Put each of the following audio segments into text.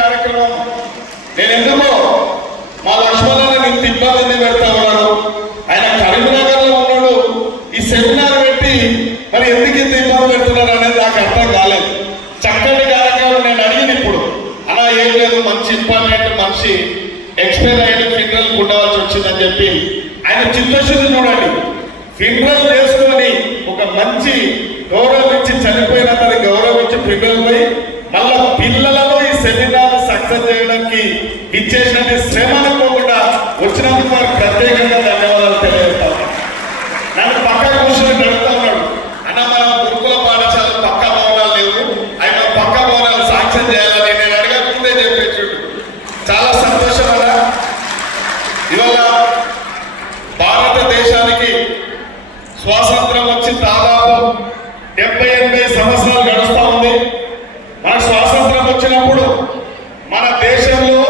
కార్యక్రమం నేను ఎందుకో మా లక్ష్మణ్ ఇంత ఇబ్బంది పెడతా ఉన్నాడు. ఆయన కరీంనగర్ లో ఉన్నాడు, ఈ సెమినార్ పెట్టి మరి ఎందుకు ఇంత ఇబ్బంది పెడుతున్నారు అనేది నాకు అర్థం కాలేదు. చక్కటి కార్యక్రమం నేను అడిగిన ఇప్పుడు అలా ఏం లేదు, మంచి ఇంపార్టెంట్ మనిషి ఎక్స్పైర్ అయిన ఫింగర్లు ఉండవలసి వచ్చిందని చెప్పి ఆయన చిత్తశుద్ధి చూడండి. ఫింగర్ చేసుకొని ఒక మంచి గౌరవం ఇచ్చి చనిపోయిన అతని గౌరవం ఇచ్చి ఫింగర్ పోయి మళ్ళా పిల్లలను ఈ సెమినార్ సక్సెస్ చేయడానికి ఇచ్చేసిన శ్రమ అనుకోకుండా వచ్చినందుకు వారికి ప్రత్యేకంగా ధన్యవాదాలు తెలియజేస్తాను. నన్ను పక్క కూర్చొని నడుపుతా ఉన్నాడు, అన్న మనం గురుకుల పాఠశాల పక్క భవనాలు లేవు, ఆయన పక్క భవనాలు సాక్ష్యం చేయాలని నేను అడగకుండే చెప్పేచుడు. చాలా సంతోషం అన్న. ఇవాళ భారతదేశానికి స్వాతంత్రం వచ్చి దాదాపు 70-80 సంవత్సరాలు గడుస్తూ ఉంది. మనకు స్వాతంత్రం వచ్చినప్పుడు మన దేశంలో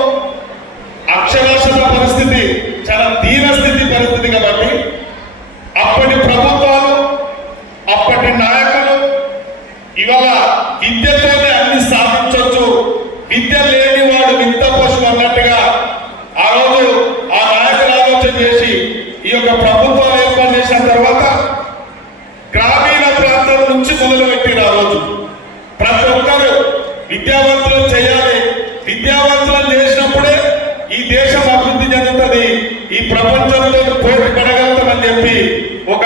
అక్షరాస్యత పరిస్థితి చాలా దీనస్థితి పరిస్థితి కాబట్టి అప్పటి ప్రభుత్వాలు అప్పటి నాయకులు ఇవాళ విద్యతోనే అన్ని సాధించవచ్చు, విద్య లేని వాడు వింత పశువు అన్నట్టుగా ఆ రోజు ఆ నాయకులు ఆలోచన చేసి ఈ యొక్క ప్రభుత్వాలు ఏర్పాటు చేసిన తర్వాత గ్రామీణ ప్రాంతాల నుంచి మొదలుపెట్టిన ఆ రోజు ప్రతి ఒక్కరు విద్యావంతులు చేయాలి, విద్యావంతులు చేసినప్పుడే ఈ దేశం అభివృద్ధి చెందుతుంది, ఈ ప్రపంచంతో పోటీ పడగలుగుతామని చెప్పి ఒక